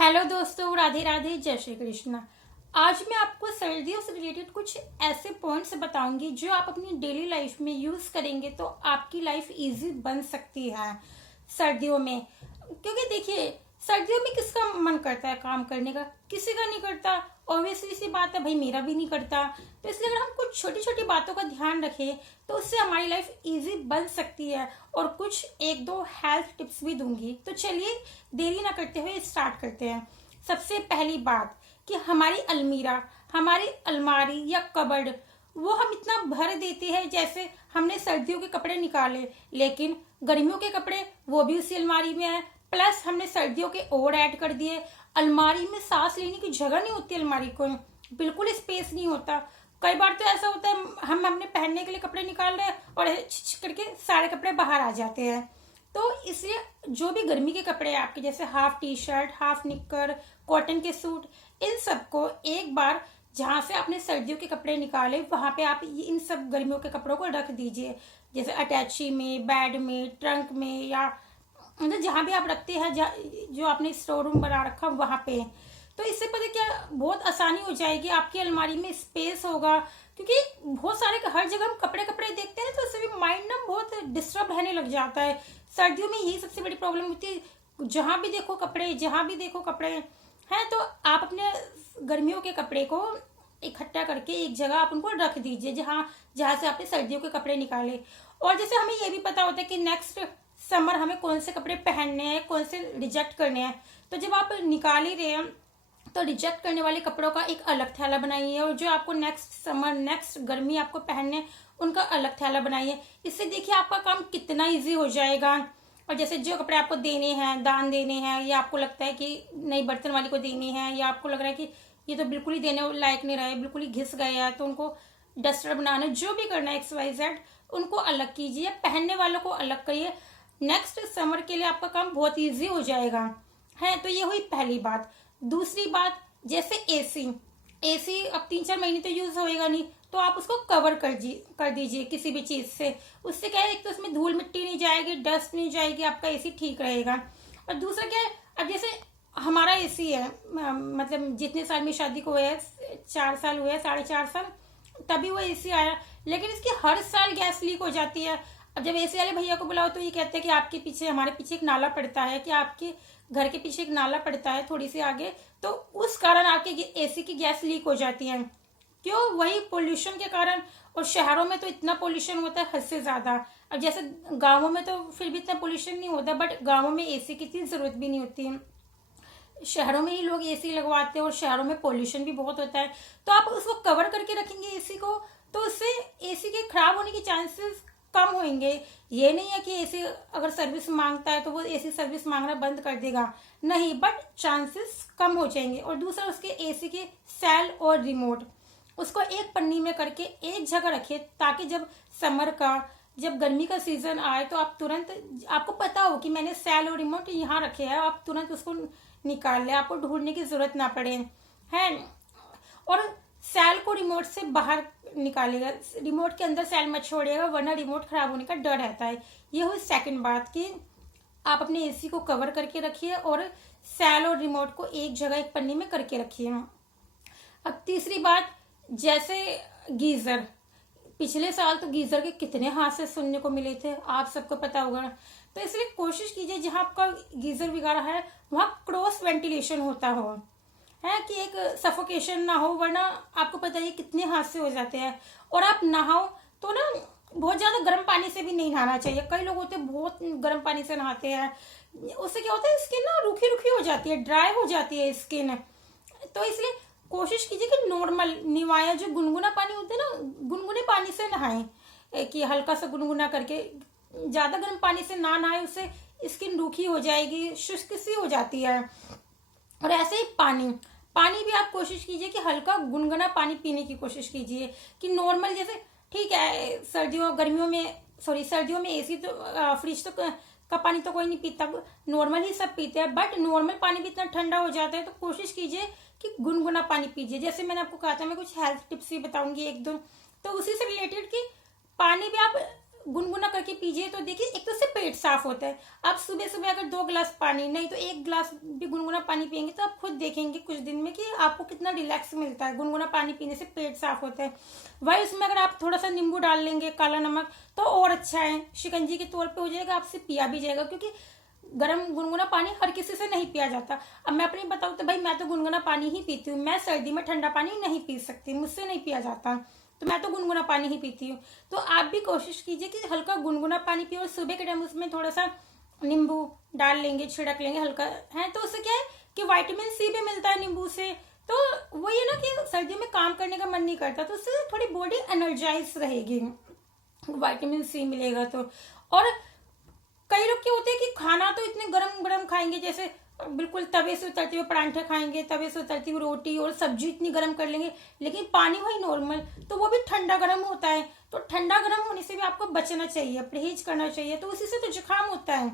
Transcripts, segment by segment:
Hello दोस्तों, राधे राधे, जय श्री कृष्ण। आज मैं आपको सर्दियों से रिलेटेड कुछ ऐसे पॉइंट्स बताऊंगी जो आप अपनी डेली लाइफ में यूज करेंगे तो आपकी लाइफ इजी बन सकती है सर्दियों में। क्योंकि देखिए, सर्दियों में किसका मन करता है काम करने का? किसी का नहीं करता। ऑब्वियसली सी बात है भाई, मेरा भी नहीं करता। तो इसलिए अगर हम कुछ छोटी छोटी बातों का ध्यान रखें तो उससे हमारी लाइफ इजी बन सकती है। और कुछ एक दो हेल्थ टिप्स भी दूंगी। तो चलिए देरी ना करते हुए स्टार्ट करते हैं। सबसे पहली बात कि हमारी अलमीरा, हमारी अलमारी या कबर्ड, वो हम इतना भर देते हैं जैसे हमने सर्दियों के कपड़े निकाले, लेकिन गर्मियों के कपड़े वो भी उसी अलमारी में है। प्लस हमने सर्दियों के और ऐड कर दिए। अलमारी में सांस लेने की जगह नहीं होती, अलमारी को बिल्कुल स्पेस नहीं होता। कई बार तो ऐसा होता है हम अपने पहनने के लिए कपड़े निकाल रहे हैं और छिछ करके सारे कपड़े बाहर आ जाते हैं। तो इसलिए जो भी गर्मी के कपड़े हैं आपके, जैसे हाफ टी शर्ट, हाफ निक्कर, कॉटन के सूट, इन सबको एक बार जहां से आपने सर्दियों के कपड़े निकाले वहां पे आप इन सब गर्मियों के कपड़ों को रख दीजिए। जैसे अटैची में, बेड में, ट्रंक में, या मतलब जहां भी आप रखते हैं, जो आपने स्टोर रूम बना रखा वहां पे। तो इससे पता क्या, बहुत आसानी हो जाएगी, आपकी अलमारी में स्पेस होगा। क्योंकि बहुत सारे हर जगह हम कपड़े कपड़े देखते हैं तो उससे भी माइंड ना बहुत डिस्टर्ब रहने लग जाता है। सर्दियों में यही सबसे बड़ी प्रॉब्लम होती है, जहां भी देखो कपड़े, जहां भी देखो कपड़े हैं। तो आप अपने गर्मियों के कपड़े को इकट्ठा करके एक जगह आप उनको रख दीजिए जहां जहां से आपने सर्दियों के कपड़े निकाले। और जैसे हमें ये भी पता होता है कि नेक्स्ट समर हमें कौन से कपड़े पहनने हैं, कौन से रिजेक्ट करने हैं। तो जब आप निकाल ही रहे हैं तो रिजेक्ट करने वाले कपड़ों का एक अलग थैला बनाइए, और जो आपको नेक्स्ट समर, नेक्स्ट गर्मी आपको पहनने, उनका अलग थैला बनाइए। इससे देखिए आपका काम कितना इजी हो जाएगा। और जैसे जो कपड़े आपको देने हैं, दान देने हैं, या आपको लगता है कि नई बर्तन वाली को देने हैं, या आपको लग रहा है कि ये तो बिल्कुल ही देने लायक नहीं रहे, बिल्कुल ही घिस गए हैं, तो उनको डस्टर बनाना, जो भी करना है XYZ, उनको अलग कीजिए, पहनने वालों को अलग करिए। नेक्स्ट समर के लिए आपका काम बहुत ईजी हो जाएगा है। तो ये हुई पहली बात। दूसरी बात, जैसे एसी अब 3-4 महीने तो यूज होएगा नहीं, तो आप उसको कवर कर दीजिए किसी भी चीज से। उससे क्या है, एक तो उसमें धूल मिट्टी नहीं जाएगी, डस्ट नहीं जाएगी, आपका एसी ठीक रहेगा। और दूसरा क्या है, अब जैसे हमारा एसी है, मतलब जितने साल में शादी को हुए हैं, 4 साल हुए हैं, 4.5 साल, तभी वो एसी आया। लेकिन इसकी हर साल गैस लीक हो जाती है। अब जब एसी वाले भैया को बुलाओ तो ये कहते हैं कि आपके पीछे, हमारे पीछे एक नाला पड़ता है, कि आपके घर के पीछे एक नाला पड़ता है थोड़ी सी आगे, तो उस कारण आपके एसी की गैस लीक हो जाती है। क्यों? वही पोल्यूशन के कारण। और शहरों में तो इतना पोल्यूशन होता है हद से ज्यादा। अब जैसे गांवों में तो फिर भी इतना पोल्यूशन नहीं होता, बट गांवों में एसी की इतनी जरूरत भी नहीं होती है। शहरों में ही लोग एसी लगवाते हैं और शहरों में पोल्यूशन भी बहुत होता है। तो आप उसको कवर करके रखेंगे एसी को, तो उससे एसी के खराब होने के चांसेस कम होंगे। ये नहीं है कि एसी अगर सर्विस मांगता है तो वो एसी सर्विस मांगना बंद कर देगा, नहीं, बट चांसेस कम हो जाएंगे। और दूसरा, उसके एसी के सेल और रिमोट, उसको एक पन्नी में करके एक जगह रखिए, ताकि जब समर का, जब गर्मी का सीजन आए तो आप तुरंत, आपको पता हो कि मैंने सेल और रिमोट यहाँ रखे हैं, आप तुरंत उसको निकाल ले, आपको ढूंढने की जरूरत ना पड़े है। और सेल को रिमोट से बाहर निकालेगा, रिमोट के अंदर सेल मत छोड़िएगा, वरना रिमोट खराब होने का डर रहता है। ये हुई सेकंड बात कि आप अपने एसी को कवर करके रखिए और सेल और रिमोट को एक जगह, एक पन्नी में करके रखिए। अब तीसरी बात, जैसे गीजर, पिछले साल तो गीजर के कितने हादसे सुनने को मिले थे, आप सबको पता होगा। तो इसलिए कोशिश कीजिए जहां आपका गीजर बिगाड़ा है वहां क्रॉस वेंटिलेशन होता हो, है कि एक सफोकेशन ना हो, वरना आपको पता है कितने हादसे हो जाते हैं। और आप नहाओ तो ना, बहुत ज्यादा गर्म पानी से भी नहीं नहाना चाहिए। कई लोग होते हैं बहुत गर्म पानी से नहाते हैं, उससे क्या होता है, स्किन ना रूखी रूखी हो जाती है, ड्राई हो जाती है स्किन। तो इसलिए कोशिश कीजिए कि नॉर्मल निवाया, जो गुनगुना पानी होता है ना, गुनगुने पानी से नहाएं, कि हल्का सा गुनगुना करके, ज्यादा गर्म पानी से ना नहाए, उससे स्किन रूखी हो जाएगी, शुष्क सी हो जाती है। और ऐसे ही पानी भी आप कोशिश कीजिए कि हल्का गुनगुना पानी पीने की कोशिश कीजिए, कि नॉर्मल, जैसे ठीक है सर्दियों में एसी तो, फ्रिज तो का पानी तो कोई नहीं पीता, नॉर्मल ही सब पीते हैं, बट नॉर्मल पानी भी इतना ठंडा हो जाता है। तो कोशिश कीजिए कि गुनगुना पानी पीजिए। जैसे मैंने आपको कहा था, मैं कुछ हेल्थ टिप्स भी बताऊंगी एक दो, तो उसी से रिलेटेड कि पानी भी आप गुनगुना करके पीजिए तो देखिए एक तो उससे पेट साफ होता है। आप सुबह सुबह अगर 2 गिलास पानी नहीं तो 1 गिलास भी गुनगुना पानी पियेंगे तो आप खुद देखेंगे कुछ दिन में कि आपको कितना रिलैक्स मिलता है। गुनगुना पानी पीने से पेट साफ होता है। वही उसमें अगर आप थोड़ा सा नींबू डाल लेंगे, काला नमक, तो और अच्छा है, शिकंजी के तौर पे हो जाएगा, आपसे पिया भी जाएगा। क्योंकि गर्म गुनगुना पानी हर किसी से नहीं पिया जाता। अब मैं अपनी बताऊँ तो भाई मैं तो गुनगुना पानी ही पीती हूँ। मैं सर्दी में ठंडा पानी नहीं पी सकती, मुझसे नहीं पिया जाता, तो मैं तो गुनगुना पानी ही पीती हूँ। तो आप भी कोशिश कीजिए कि हल्का गुनगुना पानी पिए और सुबह के टाइम उसमें थोड़ा सा नींबू डाल लेंगे, छिड़क लेंगे हल्का, है तो उससे क्या है कि विटामिन सी भी मिलता है नींबू से। तो वही है ना कि सर्दियों में काम करने का मन नहीं करता, तो उससे थोड़ी बॉडी एनर्जाइज रहेगी, विटामिन सी मिलेगा तो। और कई लोग क्या होते हैं कि खाना तो इतने गरम गरम खाएंगे, जैसे बिल्कुल तवे से उतरते हुए परांठे खाएंगे, तवे से उतरती हुई रोटी और सब्जी इतनी गर्म कर लेंगे, लेकिन पानी वही नॉर्मल, तो वो भी ठंडा गर्म होता है। तो ठंडा गर्म होने से भी आपको बचना चाहिए, परहेज करना चाहिए, तो उसी से तो जुकाम होता है।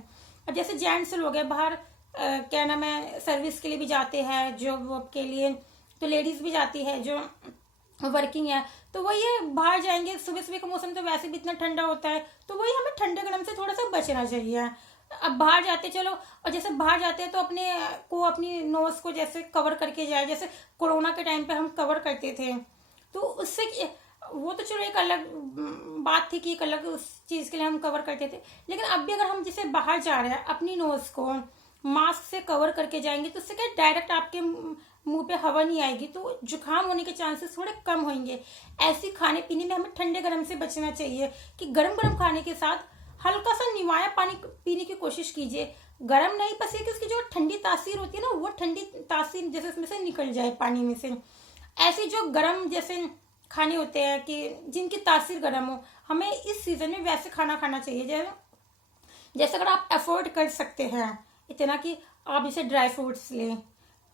और जैसे जेंट्स लोग हैं बाहर क्या नाम है सर्विस के लिए भी जाते हैं, जॉब वॉब के लिए, तो लेडीज भी जाती है जो वर्किंग है, तो वही है बाहर जाएंगे, सुबह सुबह का मौसम तो वैसे भी इतना ठंडा होता है, तो वही हमें ठंडे गर्म से थोड़ा सा बचना चाहिए। अब बाहर जाते चलो, और जैसे बाहर जाते हैं तो अपनी नोज को जैसे कवर करके जाए, जैसे कोरोना के टाइम पे हम कवर करते थे, तो उससे वो तो चलो एक अलग बात थी कि एक अलग उस चीज के लिए हम कवर करते थे। लेकिन अब भी अगर हम जैसे बाहर जा रहे हैं अपनी नोज को मास्क से कवर करके जाएंगे तो उससे क्या डायरेक्ट आपके मुंह पे हवा नहीं आएगी, तो जुकाम होने के चांसेस थोड़े कम होंगे। ऐसी खाने पीने में हमें ठंडे गर्म से बचना चाहिए कि गर्म गर्म खाने के साथ हल्का सा निवाया पानी पीने की कोशिश कीजिए। गर्म नहीं, बस ये कि उसकी जो ठंडी तासीर होती है ना, वो ठंडी तासीर जैसे उसमें से निकल जाए पानी में से। ऐसे जो गर्म जैसे खाने होते हैं कि जिनकी तासीर गर्म हो, हमें इस सीजन में वैसे खाना खाना चाहिए। जैसे अगर आप अफोर्ड कर सकते हैं इतना कि आप जैसे ड्राई फ्रूट्स लें,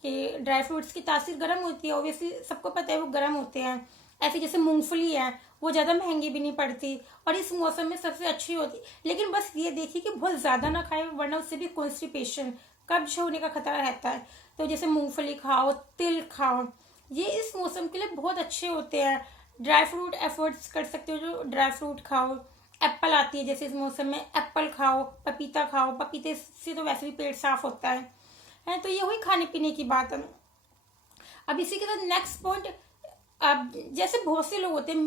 कि ड्राई फ्रूट्स की तासीर गर्म होती है, ऑब्वियसली सबको पता है वो गर्म होते हैं। ऐसे जैसे मूंगफली है, वो ज़्यादा महंगी भी नहीं पड़ती और इस मौसम में सबसे अच्छी होती। लेकिन बस ये देखिए कि बहुत ज़्यादा ना खाए, वरना उससे भी कॉन्स्टिपेशन, कब्ज होने का खतरा रहता है। तो जैसे मूंगफली खाओ, तिल खाओ, ये इस मौसम के लिए बहुत अच्छे होते हैं। ड्राई फ्रूट एफर्ट्स कर सकते हो, जो ड्राई फ्रूट खाओ। एप्पल आती है जैसे इस मौसम में, एप्पल खाओ, पपीता खाओ, पपीते से तो वैसे भी पेट साफ होता है। तो ये हुई खाने पीने की बात। अब इसी के साथ नेक्स्ट पॉइंट, अब जैसे बहुत से लोग होते हैं,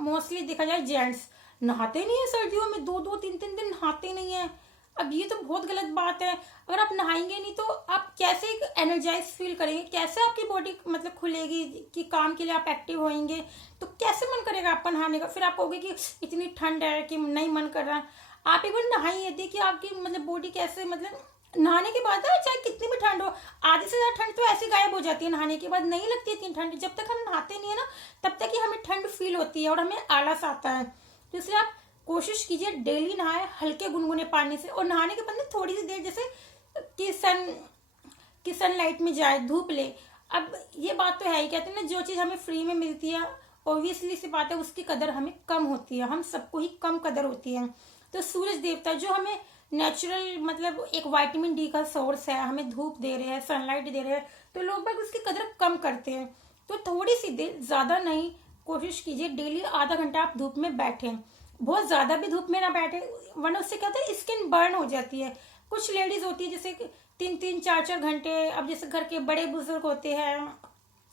मोस्टली देखा जाए जेंट्स नहाते नहीं है सर्दियों में, 2-2 3-3 दिन नहाते नहीं है। अब ये तो बहुत गलत बात है। अगर आप नहाएंगे नहीं तो आप कैसे एनर्जाइज फील करेंगे, कैसे आपकी बॉडी मतलब खुलेगी कि काम के लिए आप एक्टिव होंगे, तो कैसे मन करेगा आपका नहाने का। फिर आप कहोगे कि इतनी ठंड है कि नहीं मन कर रहा। आप एक बार नहाइए, देखिए आपकी मतलब बॉडी कैसे, मतलब नहाने के बाद चाहे कितनी भी ठंड हो, आधे से ज्यादा ठंड तो ऐसे गायब हो जाती है, नहाने के बाद नहीं लगती इतनी ठंड। जब तक हम नहाते नहीं है ना, तब तक ही हमें ठंड फील होती है और हमें आलस आता है। तो इसलिए आप कोशिश कीजिए डेली नहाए हल्के गुनगुने पानी से, और नहाने के बाद में थोड़ी सी देर जैसे कि सनलाइट में जाए, धूप ले। अब ये बात तो है ही, कहते हैं ना जो चीज हमें फ्री में मिलती है ऑब्वियसली सी बात है उसकी कदर हमें कम होती है, हम सबको ही कम कदर होती है। तो सूरज देवता जो हमें नेचुरल मतलब एक विटामिन डी का सोर्स है, हमें धूप दे रहे हैं, सनलाइट दे रहे हैं, तो लोग बाग उसकी कदर कम करते हैं। तो थोड़ी सी देर, ज्यादा नहीं, कोशिश कीजिए डेली आधा घंटा आप धूप में बैठे। बहुत ज्यादा भी धूप में ना बैठे, वरना उससे क्या होता है स्किन बर्न हो जाती है। कुछ लेडीज होती है जैसे 3-3, 4-4 घंटे, अब जैसे घर के बड़े बुजुर्ग होते हैं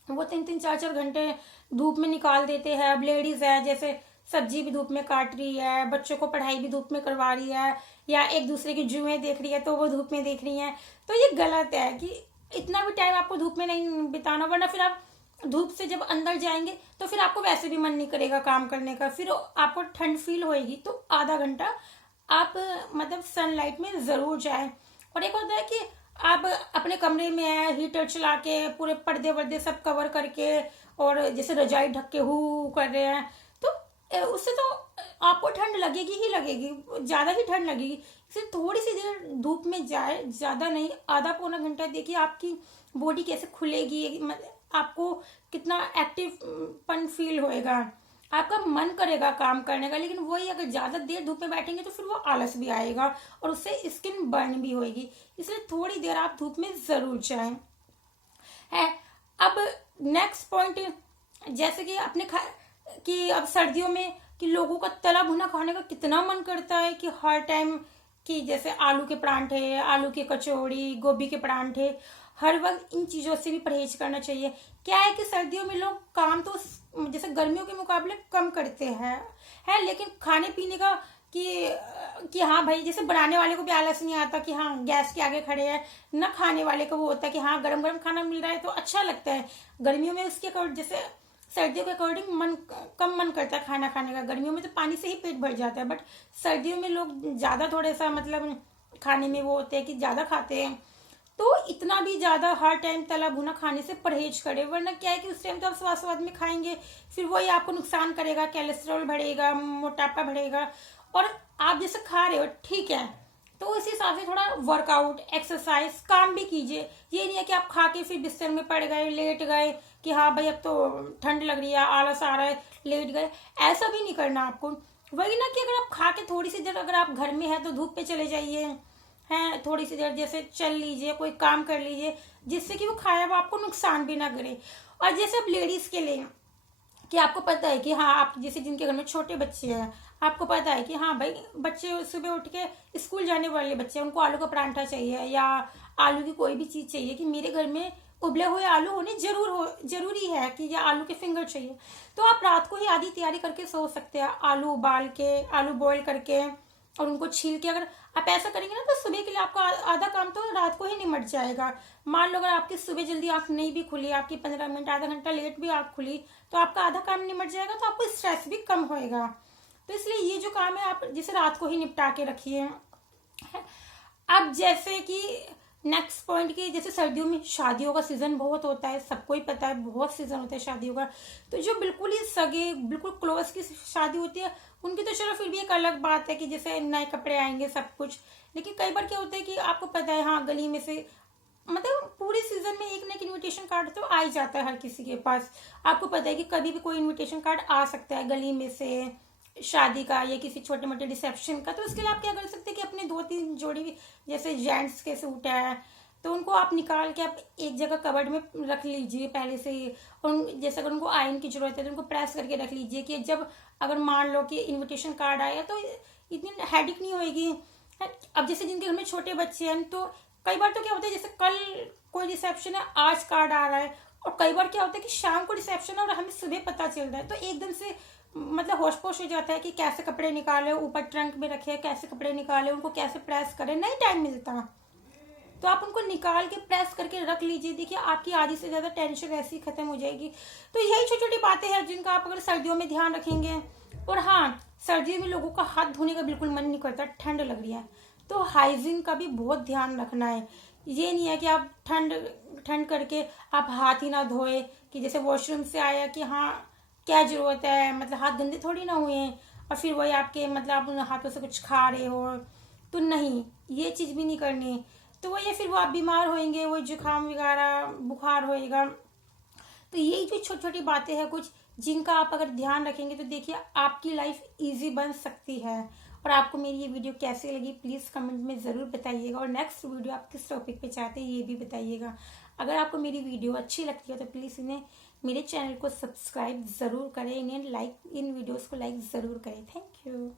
वो 3-3, 4-4 घंटे धूप में निकाल देते हैं। अब लेडीज है जैसे सब्जी भी धूप में काट रही है, बच्चों को पढ़ाई भी धूप में करवा रही है, या एक दूसरे की जुएं देख रही है तो वो धूप में देख रही है। तो ये गलत है कि इतना भी टाइम आपको धूप में नहीं बिताना, वरना फिर आप धूप से जब अंदर जाएंगे तो फिर आपको वैसे भी मन नहीं करेगा काम करने का, फिर आपको ठंड फील होएगी। तो आधा घंटा आप मतलब सनलाइट में जरूर जाए। और एक होता है कि आप अपने कमरे में है हीटर चला के पूरे पर्दे वर्दे सब कवर करके और जैसे रजाई ढक के हु कर रहे हैं, तो उससे तो आपको ठंड लगेगी ही लगेगी, ज्यादा ही ठंड लगेगी। इसलिए थोड़ी सी देर धूप में जाए, ज्यादा नहीं, आधा पौना घंटा, देखिए आपकी बॉडी कैसे खुलेगी, आपको कितना एक्टिवपन फील होएगा, आपका मन करेगा काम करने का। लेकिन वही अगर ज्यादा देर धूप में बैठेंगे तो फिर वो आलस भी आएगा और उससे स्किन बर्न भी होएगी। इसलिए थोड़ी देर आप धूप में जरूर जाएं। है अब नेक्स्ट पॉइंट, जैसे कि कि अब सर्दियों में कि लोगों का तला भुना खाने का कितना मन करता है कि हर टाइम कि जैसे आलू के परांठे, आलू की कचौड़ी, गोभी के परांठे, हर वक्त इन चीज़ों से भी परहेज करना चाहिए। क्या है कि सर्दियों में लोग काम तो जैसे गर्मियों के मुकाबले कम करते हैं है, लेकिन खाने पीने का कि हाँ भाई, जैसे बनाने वाले को भी आलस नहीं आता कि हाँ गैस के आगे खड़े हैं, न खाने वाले को वो होता है कि हाँ गरम गरम खाना मिल रहा है तो अच्छा लगता है। गर्मियों में उसके जैसे सर्दियों के अकॉर्डिंग कम मन करता है खाना खाने का। गर्मियों में तो पानी से ही पेट भर जाता है, बट सर्दियों में लोग ज़्यादा थोड़ा सा मतलब खाने में वो होते हैं कि ज़्यादा खाते हैं। तो इतना भी ज़्यादा हर टाइम तला भुना खाने से परहेज करें, वरना क्या है कि उस टाइम तो आप स्वाद में खाएंगे, फिर वही आपको नुकसान करेगा, कोलेस्ट्रॉल बढ़ेगा, मोटापा बढ़ेगा। और आप जैसे खा रहे हो ठीक है, तो उस हिसाब से थोड़ा वर्कआउट, एक्सरसाइज, काम भी कीजिए। ये नहीं है कि आप खा के फिर बिस्तर में पड़ गए, लेट गए कि हाँ भाई अब तो ठंड लग रही है, आलस आ रहा है, लेट गए। ऐसा भी नहीं करना आपको। वही ना कि अगर आप खा के थोड़ी सी देर अगर आप घर में है तो धूप पे चले जाइए, हैं थोड़ी सी देर जैसे चल लीजिए, कोई काम कर लीजिए, जिससे कि वो खाया हुआ आपको नुकसान भी ना करे। और जैसे अब लेडीज के लिए कि आपको पता है कि हाँ आप जैसे जिनके घर में छोटे बच्चे हैं, आपको पता है कि हाँ भाई बच्चे सुबह उठ के स्कूल जाने वाले बच्चे, उनको आलू का परांठा चाहिए या आलू की कोई भी चीज़ चाहिए कि मेरे घर में उबले हुए आलू होने जरूरी है कि या आलू के फिंगर चाहिए। तो आप रात को ही आधी तैयारी करके सो सकते हैं, आलू उबाल के, आलू बॉईल करके और उनको छील के। अगर आप ऐसा करेंगे ना तो सुबह के लिए आपका आधा काम तो रात को ही निमट जाएगा। मान लो अगर आपकी सुबह जल्दी आंख नहीं भी खुली, आपकी 15 मिनट आधा घंटा लेट भी आंख खुली, तो आपका आधा काम निमट जाएगा, तो आपको स्ट्रेस भी कम होएगा। तो इसलिए ये जो काम है आप जिसे रात को ही निपटा के रखिए। अब जैसे कि नेक्स्ट पॉइंट की, जैसे सर्दियों में शादियों का सीजन बहुत होता है, सबको ही पता है बहुत सीजन होता है शादियों का। तो जो बिल्कुल ही सगे, बिल्कुल क्लोज की शादी होती है, उनकी तो चलो फिर भी एक अलग बात है कि जैसे नए कपड़े आएंगे सब कुछ। लेकिन कई बार क्या होता है कि आपको पता है हाँ गली में से मतलब पूरे सीजन में एक ना एक इनविटेशन कार्ड तो आ ही जाता है हर किसी के पास। आपको पता है कि कभी भी कोई इनविटेशन कार्ड आ सकता है गली में से, शादी का या किसी छोटे मोटे रिसेप्शन का। तो उसके लिए आप क्या कर सकते हैं कि अपने 2-3 जोड़ी जैसे जेंट्स के सूट है तो उनको आप निकाल के आप एक जगह कबर्ड में रख लीजिए पहले से ही। और जैसे अगर उनको आयरन की जरूरत है तो उनको प्रेस करके रख लीजिए कि जब अगर मान लो कि इनविटेशन कार्ड आया तो इतनी हेडिक नहीं होएगी। अब जैसे जिनके घर में छोटे बच्चे हैं तो कई बार तो क्या होता है जैसे कल कोई रिसेप्शन है, आज कार्ड आ रहा है, और कई बार क्या होता है कि शाम को रिसेप्शन है और हमें सुबह पता चल रहा है, तो एकदम से मतलब होश पोश हो जाता है कि कैसे कपड़े निकाले, ऊपर ट्रंक में रखे, कैसे कपड़े निकाले, उनको कैसे प्रेस करें, नहीं टाइम मिलता। तो आप उनको निकाल के प्रेस करके रख लीजिए, देखिए आपकी आधी से ज़्यादा टेंशन ऐसी खत्म हो जाएगी। तो यही छोटी छोटी बातें हैं जिनका आप अगर सर्दियों में ध्यान रखेंगे। और हाँ, सर्दियों में लोगों का हाथ धोने का बिल्कुल मन नहीं करता, ठंड लग रही है, तो हाइजीन का भी बहुत ध्यान रखना है। ये नहीं है कि आप ठंड ठंड करके आप हाथ ही ना धोए, कि जैसे वॉशरूम से आया कि हाँ क्या जरूरत है, मतलब हाथ गंदे थोड़ी ना हुए हैं और फिर वही आपके मतलब आप उन हाथों से कुछ खा रहे हो, तो नहीं, ये चीज़ भी नहीं करनी। तो वही है, फिर वो आप बीमार होएंगे, वही जुकाम वगैरह बुखार होएगा। तो यही जो छोटी छोटी बातें हैं कुछ जिनका आप अगर ध्यान रखेंगे तो देखिए आपकी लाइफ इजी बन सकती है। और आपको मेरी ये वीडियो कैसी लगी प्लीज़ कमेंट में ज़रूर बताइएगा, और नेक्स्ट वीडियो आप किस टॉपिक पे चाहते हैं ये भी बताइएगा। अगर आपको मेरी वीडियो अच्छी लगती है तो प्लीज़ इन्हें मेरे चैनल को सब्सक्राइब ज़रूर करें, इन्हें इन वीडियोज़ को लाइक ज़रूर करें। Thank you.